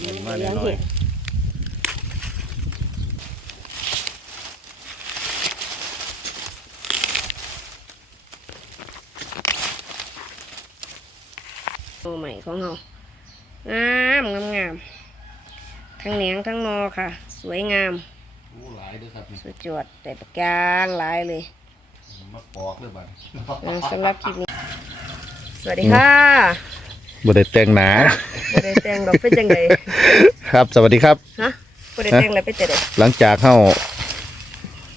กินมาเลี้ยงน้อยเห็ดโอใหม่ของเรางามงามงามทั้งแหนงทั้งนอค่ะ สวยงามโอ้หลายเด้อครับนี่สุดยอดแต่ปากกลางหลายเลยมาปอกเลยบัดอ่าสำหรับคลิปนี้ สวัสดีค่ะ บ่ได้แต่งหนา บ่ได้แต่งดอกเป็นจังไดครับ สวัสดีครับ ฮะบ่ได้แต่งแล้วเป็นจังไดหลังจากเข้า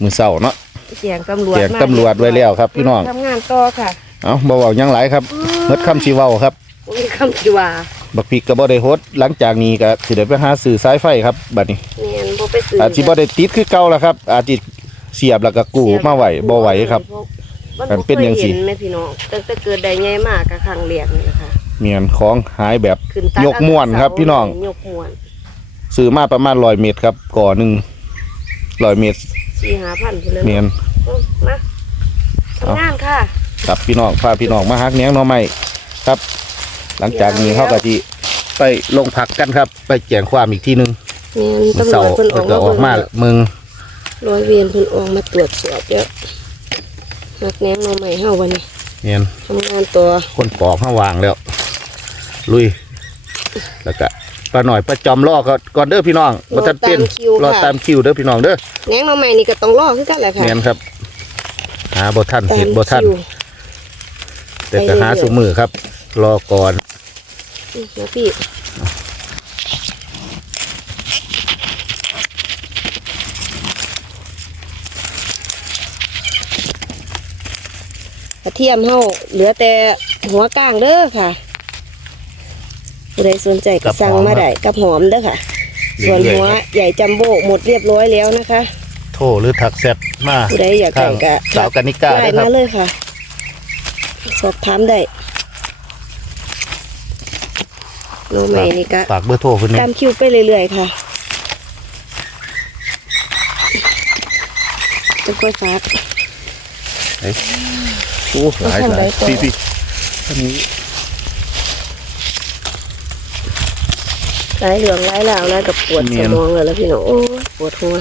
มือเศร้าเนาะเสียงตำรวจเสียงมาตำรวจไว้แล้วครับพี่น้องทำงานต่อค่ะ เอาบ่เว้าหยังหลายครับเมื่อคำชีเว้าครับบ่มีคำที่ว่าบักพริกก็บ่ได้โฮดหลังจากนี้ก็สิได้ไปหาซื้อสายไฟครับบัดนี้แม่นบ่ไปซื้ออาจสิบ่ได้ติดคือเก่าแล้วครับ อาจสิเสียบแล้วก็กู้มาไหวบ่ไหวครับมันมันเป็นจังสิบ่คยห็แม่พี่น้องตั้งแต่เกิดได้ใหญ่มากก็ครั้งแรกนี่แหละค่ะ เมียนของหายแบบ ขึ้นตัดยกม่วนครับพี่น้อง ยกม่วนซื้อมาประมาณ100เมตรครับก่อหนึง100เมตร4-5,000พุ่นเลยเมียน เอ้ามาทำงานค่ะ ครับพี่น้องพาพี่น้องมาฮักเนี้ยงหน้อไม้ครับ หลังจากนี้เดี๋ยวเขาก็จิไปลงพักกันครับ ไปแจ้งความอีกทีหนึงแม่นมื้อตำรเสาวจเพิ่นอเพิ่อนกก็มาออกมาเบิ่งมึงร้อยเวรเพิ่นออกมาตรวจสอบเยอะนักแหนงหน่อใหม่เฮาวันนี้เนียนทำงานตัวคนปอกข้าวางแล้ว ลุย แล้วก็ปลาหน่อยปลาจอมล่อก็ก่อนเด้อพี่น้องบ่ทันเป็นรอตามคิวเด้อพี่น้องเด้อแหนงหน่อใหม่นี่ก็ต้องรอคือกันแหละค่ะเนียนครับ หาบ่ทันเห็ดบ่ทันคิว แต่ก็หาสุมือครับ รอก่อน อืมนะพี่กระเทียมเฮาเหลือแต่หัวก้างเด้อค่ะ ผู้ใดสนใจก็สั่งมาได้กับหอมเด้อค่ะ ส่วนเรื่อยหัวๆครับใหญ่จัมโบ้หมดเรียบร้อยแล้วนะคะ โทรหรือถักแซดมาผู้ใดอยากทาได้งก็สาวกานิกาไลเด้อน์ครัมาบเลยค่ะ สอบถามได้โนใหม่นี่ก็ฝากเบอร์โทรคุณนี่ตามคิวไปเรื่อยๆค่ะจะค่อยฝากโอ้หลายทำหไรลายต่อพี่พี่อันนี้ หลายเหลืองหลายเหล่าหลายกับปวดสมองเลยแล้วพี่น้องโอ้ยปวดหัว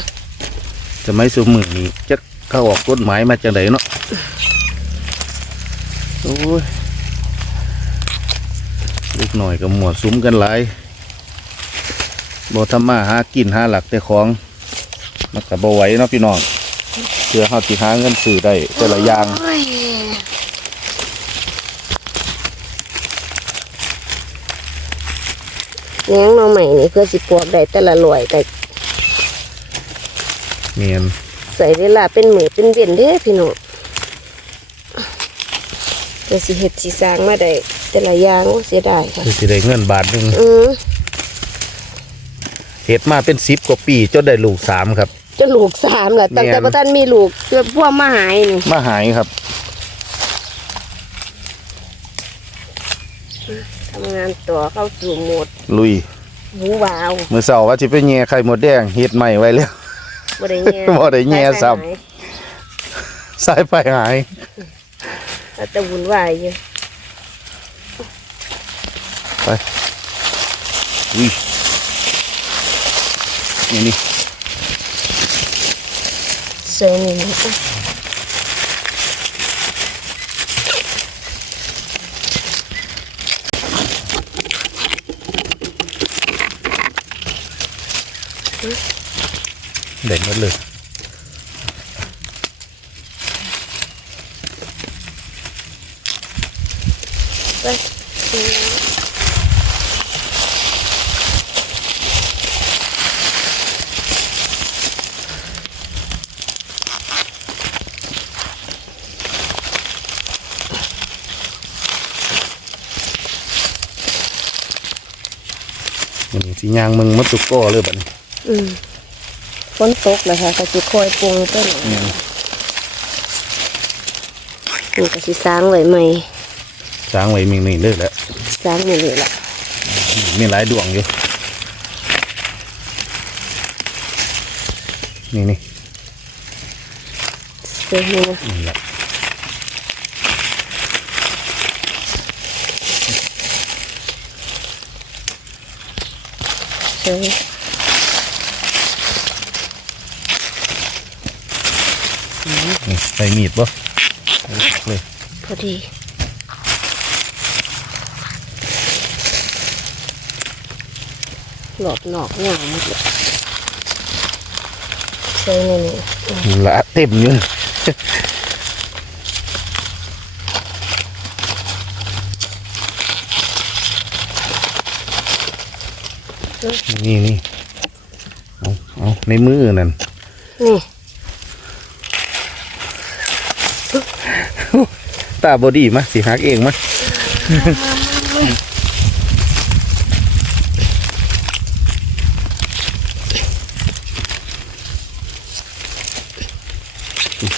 จะไม่สูมือนี้จะเข้าออกกฎหมายมาจากไหนเนาะโอ้ยเล็กหน่อยกับหมวดซุ้มกันหลายบทำมาหากินหาหลักแต่ของมันกับไหวเนาะพี่น้องเพื่อเขาสิหาเงินซื้อได้แต่ละอย่าง โอ้ยแหนงหน้องใหม่นี่เพื่อสิปวกได้แต่ละลอยแต่เมียนใส่เวลาเป็นหมือเป็นเวียนเด้อพี่น้องเพื่อสิเฮ็ดสิสร้างมาได้แต่ละอย่างโอ้เสียดายค่ะคือสิได้เงินบาทหนึ่งอือเฮ็ดมาเป็นสิบกว่าปีจนได้ลูกสามครับจนลูกสามล่ะตั้งแต่แม่นบ่ทันมีลูกเกือบพวกมาหายนี่มาหายครับ ทำงานต่อเข้าสู่โหมดลุยหูวาวเมื่อเสาร์ว่าจะไปแย่ไข่หมดแดงเฮ็ดใหม่ไว้แล้ว บ่ได้แง่บ่ได้แง่ซ้ำหายสายไฟหาย แต่จะวุ่นวายอยู่อุ้ยนี่นี่เสียนี่นะ เด่นหมดเลยไปมันสิ ย่างมึงมัดตุกก้อเลยบัดนี้อืมฝนตกแล้วค่ะก็สิคอยปรุงไปหน่อยเนี่ยนี่ก็สิสร้างไว้ใหม่สร้างไว้มีนี่เลยแหละสร้างนี่เลยล่ะมีหลายดวงอยู่ นี่นี่เสียนี่นะนี่แหละเฉยนี่ ใส่มีดบ่เลยพอดีหลอกหนอกเหงาหมดเลยใส่ในนี้ละเต็มอยู่นี่นี่เอาเอาในมือนั่นนี่ ตาบอดีมาสิหักเองมา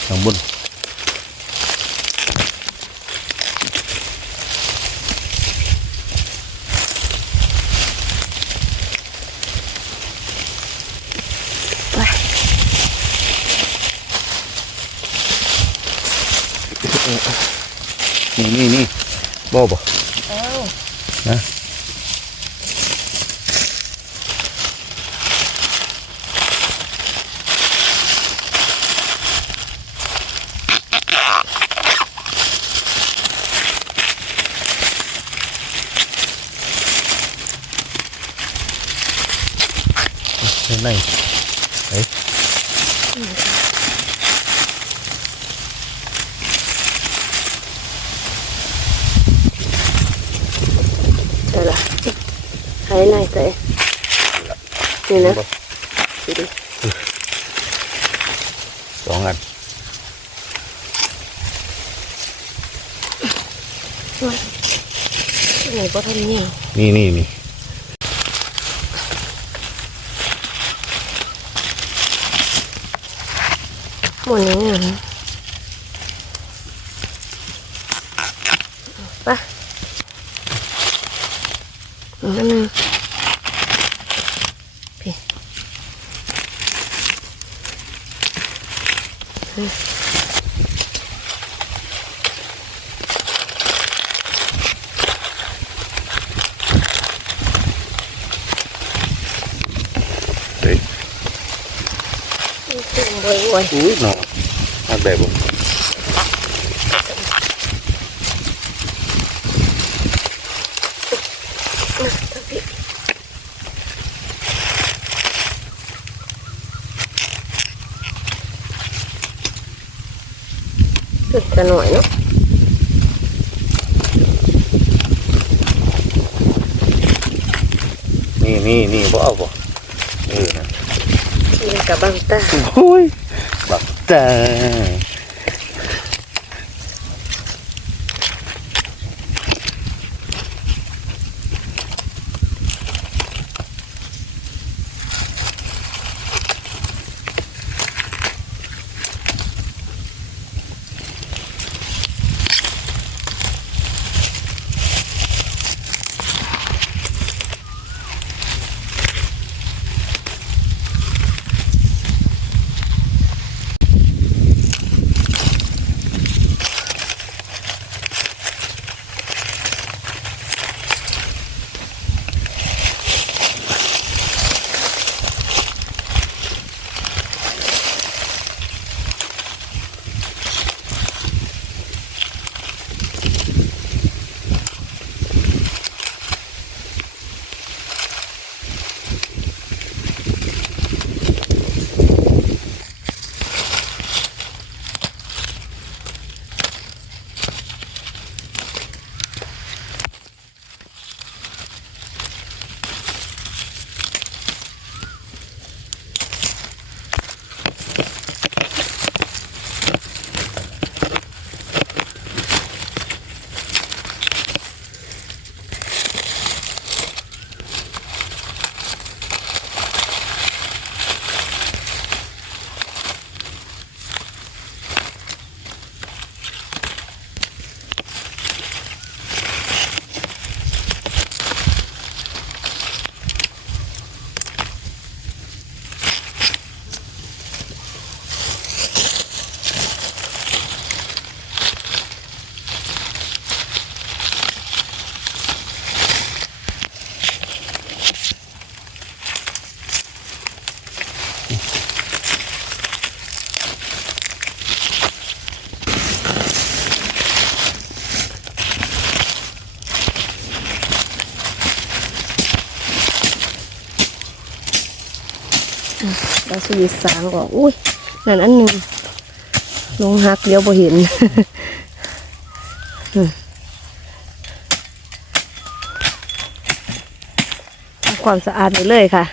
ข้างบน ในในเฮ้ยใส่ละใส่ในใส่นี่นะดูดิ สองอัน ไหนบ่ทันเนี่ยนี่นี่นี่หมดนี้งามไปอีกอันนึงพี่ เฮ้ย เต็มบ่ อยบ่อยอุ้ยหนอมาแบบบ่สุดกันหน่อยเนาะนี่นี่นี่บ่เอาบ่เออนะนี่กับบังตาโอ้ย บัาสวิตสางออกอุ้ยนั่นอันหนึ่งลงหักเดี๋ยวบ่เห็นทำความสะอาดไปเลยค่ะ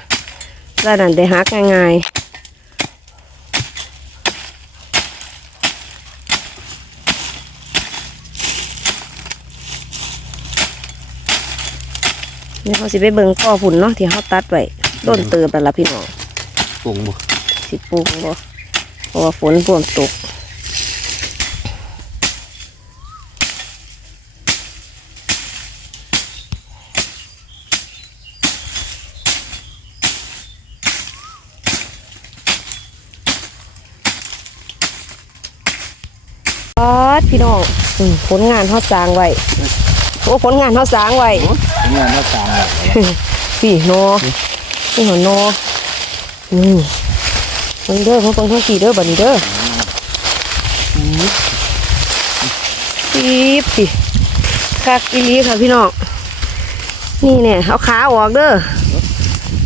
แล้วนั่นได้หักง่ายๆนี่เขาสิไปเบิ่งก้อฝุ่นเนาะที่เขาตัดไว้ต้นเติมแล้วล่ะพี่น้อง ตรงบ่สิปลูกบ่เพราะว่าฝนพ่วมตกปอดพี่น้องอืมผลงานเขาสร้างไว้โอ้ผลงานเขาสร้างไว้งานหน้าต่างอะพี่นอนี่หัวนอ อืมเบิ่งเด้อเพิ่งเพิ่งเพิ่งกี่เด้อบัดนี้เด้อปี๊บสิคักอีลีค่ะพี่น้อง นี่เนี่ยเอาขาออกเด้อ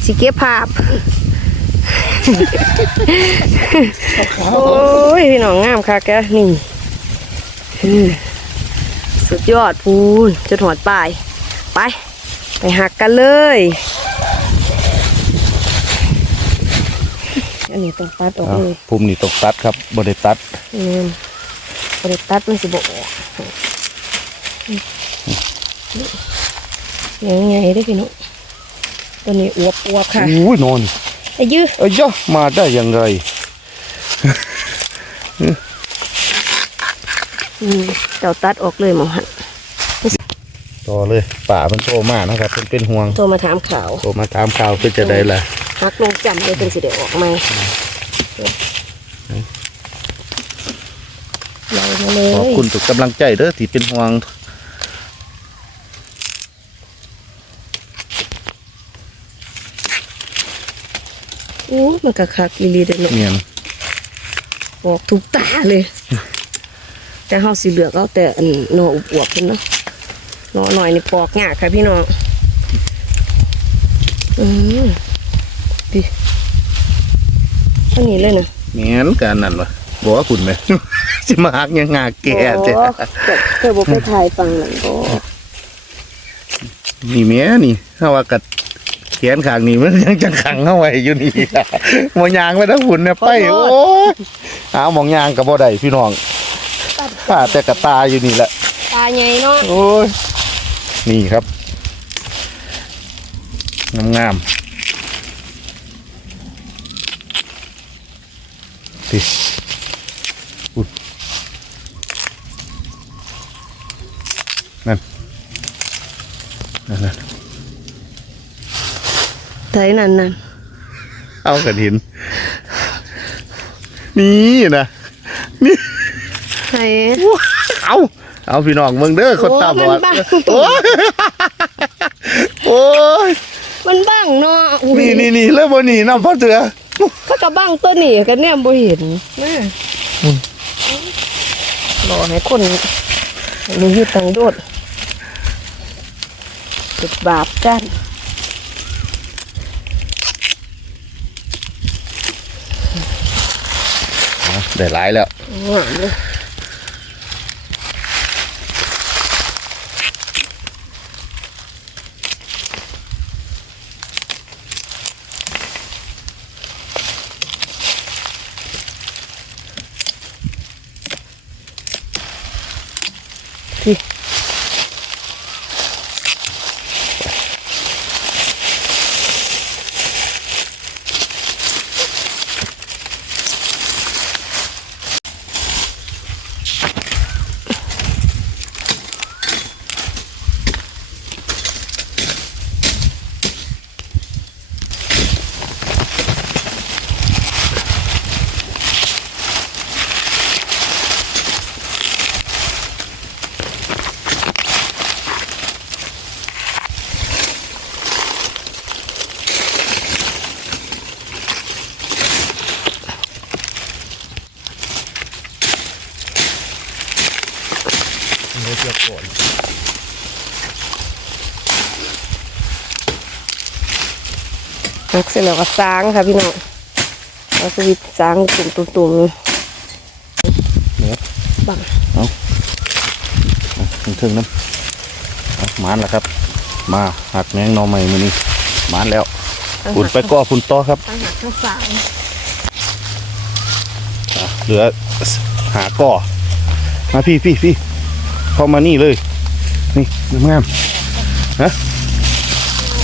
สิเก็บภาพ โอ้ย พี่น้องงามค่ะแกนี่สุดยอดพูนจนหอดปลาย ไป ไปหักกันเลย อันนี้ต้องตัดออกเลยภูมินี่ตกตัดครับบ่ได้ตัดนี่บริตัดมันสิบออกยังไงได้อพี่น้องตัวนี้อวบอวบค่ะอุ้ยนอนไอ้ยื้อเอ้ยยะมาได้ยังไงอืมเจ้าตัดออกเลยหมอหันต่อเลยป่ามันโตมากนะครับเป็นเป็นห่วงโทรมาถามข่าวโตมาถามข่าวคือจะได้ล่ะ หักลงจำเลยเป็นสิเดออกไหมไล่มาเลยขอบคุณทุกกำลังใจเด้อที่เป็นห่วงโอ้มันกะคักอีหลีเด้อเนาะเมียนออกทุกตาเลย แต่เฮาสิเหลือกเอาแต่อันหนออุบอวบๆเพิ่นเนาะหนอหน่อยนี่ปอกยากค่ะพี่น้องอืม ดิอันนี้เลยนะเมียนการนั่นวะบอกว่าคุณไหมจะมาหักยังงาแก่เจ้โอ้เคยบอกไปถ่ายฟังหนังก็นี่เมียนี่ถ้าว่ากัดแขนขางนี่มันยังจังขังเข้าไว้อยู่นี่หมอยางไปทั้งหุ่นเนี่ยไปโอ้ยหาหมองยางกับบ่ได้พี่น้องป้าแต่กระตาอยู่นี่แหละตาใหญ่เนาะโอ้ยนี่ครับงามงามๆ ดิอุ๊ยนั่นนั่นนั่นไถนั่นนั่นเอากระถิน นี่นะนี่ไถเอาเอาพี่น้องเมืองเด้อคนตาบอดโอ้มันบังโอ้ยโอ้ยมันบ้างเนาะอุ้ยนี่นี่นี่เริ่มบนนี่น้ำพ่อเสือถ้าก ระบ้างตัวนี้กันเนี่ยบ่เห็นนะรอให้คนมีอยู่ตังโดดเก็บบาปกันได้หลายแล้ว งามเลยหักเสร็จแล้วก็สางค่ะพี่น้องเอาสวิตช์สางตุ่มตุ่มตุ่มเนี่ยบังถึงถึงน้ำเอาหมานแล้วครับ มาหักแมงหนอใหม่มือนี้หมานแล้วฝุ่นไปก่อฝุ่นต่อครับตั้งหักข้างสางอะเหลือหาก่อมาพี่พี่พี่ เข้ามานี่เลย นี่งามๆฮะ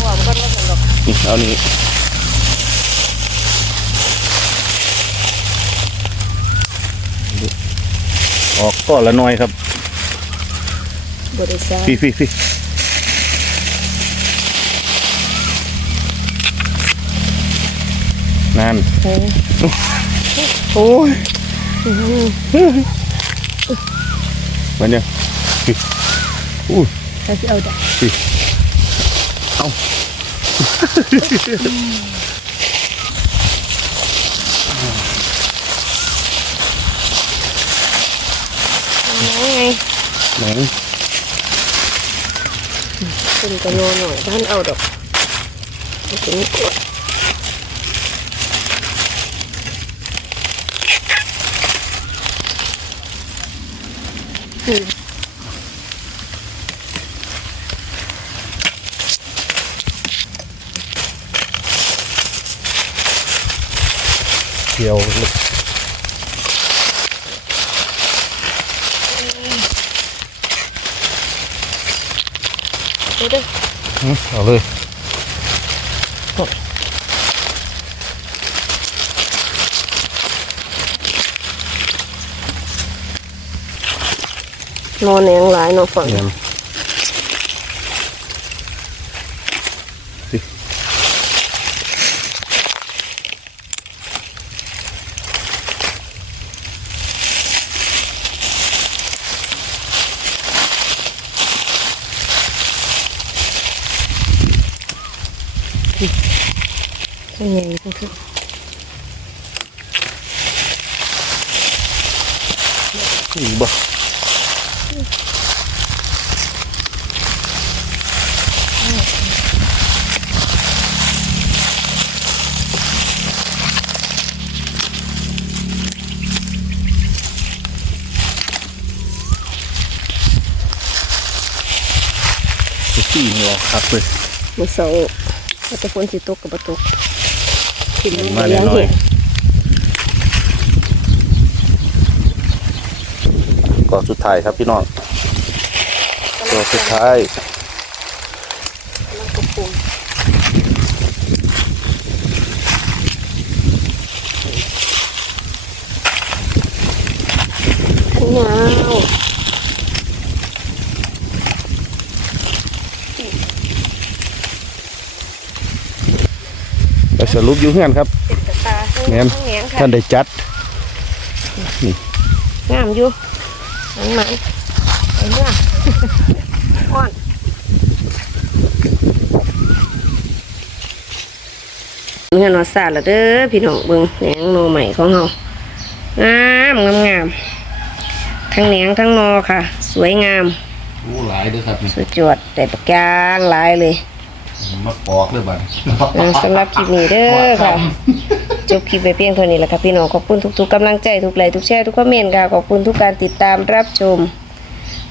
ว่ามันก็ว่ากันดอกนี่เอานี่ออกก็ละหน้อยครับบริษัทพี่พี่พี่นั่นเฮ้ยโอ้ยมันยังพี่ อู้ใครจะเอาดักเอาน้องไงไหนเป็นกระโนหน่อยท่านเอาดอกมันถึงกด เกี่ยวเลย ดูเด้ออืมเอาเลยนอนแหนงหลายเนอนฝั่ง เนี่ยเป็นไงมันคืออี กบ่สี่หัวครับเลยมันเสาว่าจะฝนสิตกกับบ่ตกขึ้นมาเลี้ยงหน่อยเห็ดก่อนสุดท้ายครับพี่น้องตัวสุดท้าย มันก็ปรุงขันยาว ไป สรุปอยู่เฮือนครับเป็นกระตาทั้งแม่นทั้งแหนงค่ะท่านได้จัดงามอยู่มันมันไอ้เนี่ยอ่อนเมื่อนอสาดละเด้อพี่น้องเบิ่งแหนงโนใหม่ของเฮางามงามงามทั้งแหนงทั้งนอค่ะ สวยงาม อู้หลายเด้อครับนี่สุดยอดแต่ปากกลางหลายเลย มาปอกเลยบัดอ่าสำหรับคลิปนี้เด้อค่ะ จบคลิปไปเพียงเท่านี้แหละค่ะพี่น้องขอบคุณทุกๆกำลังใจทุกไลค์ทุกแชร์ทุกคอมเมนต์ค่ะขอบคุณทุกการติดตามรับชม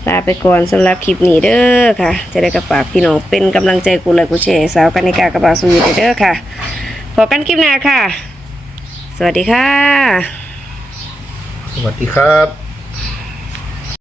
ลาไปก่อนสำหรับคลิปนี้เด้อค่ะ จะได้กระฝากพี่น้องเป็นกำลังใจกูเลยกูแชร์สาวกันในกากระบาสูอยู่เด้อค่ะพอกันคลิปหน้าค่ะ สวัสดีค่ะ สวัสดีครับ